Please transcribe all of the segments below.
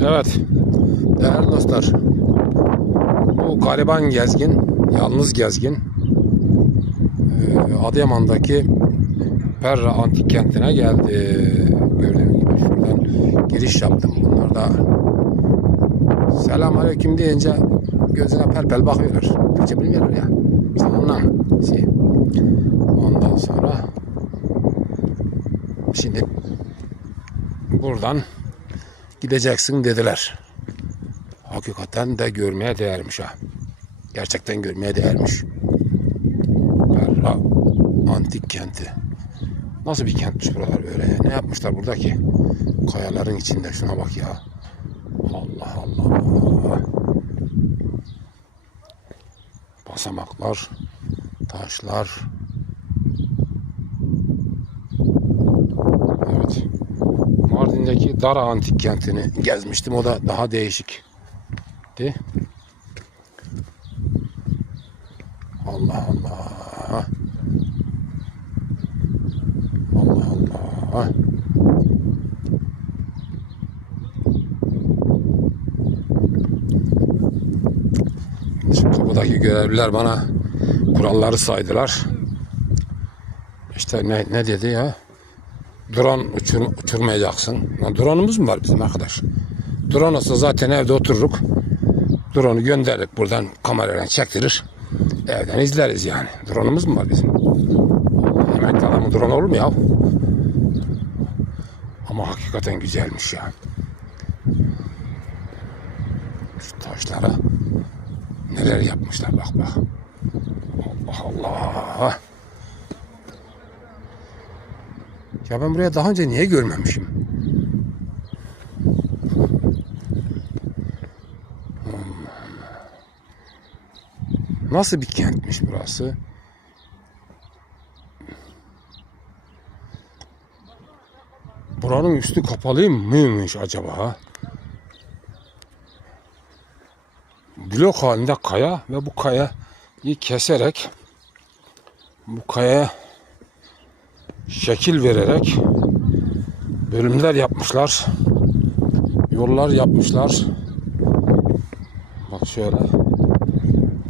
Evet. Değerli dostlar. Bu gariban gezgin, yalnız gezgin eee, Adıyaman'daki Perra Antik Kenti'ne geldi. Gördüğünüz gibi şuradan giriş yaptım. Bunlar da selam aleyküm deyince gözüne pel pel bakıyorlar. Türkçe bilmiyorlar ya. İşte ondan şey. Ondan sonra şimdi buradan gideceksin dediler. Hakikaten de görmeye değermiş ha. Gerçekten görmeye değermiş. Perra antik kenti. Nasıl bir kentmiş buralar böyle ya? Ne yapmışlar buradaki? Kayaların içinde şuna bak ya. Allah Allah. Basamaklar, taşlar. Evet. Mardin'deki Dara Antik Kenti'ni gezmiştim. O da daha değişikti. Allah Allah. Allah Allah. Kapıdaki görevliler bana kuralları saydılar. İşte ne, ne dedi ya? Drone uçur, uçurmayacaksın. Lan drone'umuz mu var bizim arkadaş? Drone olsa zaten evde otururuk. Drone'u gönderdik buradan kamerayla çektirir. Evden izleriz yani. Drone'umuz mu var bizim? Emekli adamın drone olur mu ya? Ama hakikaten güzelmiş ya. Şu taşlara neler yapmışlar bak bak. Allah Allah. Ya ben buraya daha önce niye görmemişim? Nasıl bir kentmiş burası? Buranın üstü kapalı mıymış acaba? Blok halinde kaya ve bu kayayı keserek bu kayaya şekil vererek bölümler yapmışlar. Yollar yapmışlar. Bak şöyle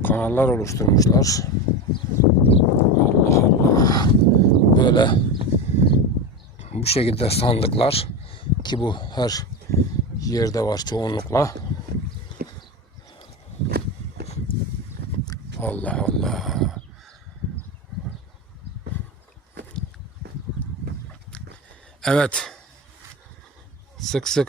kanallar oluşturmuşlar. Allah Allah. Böyle bu şekilde sandıklar ki bu her yerde var çoğunlukla. Allah Allah. Evet. Sık sık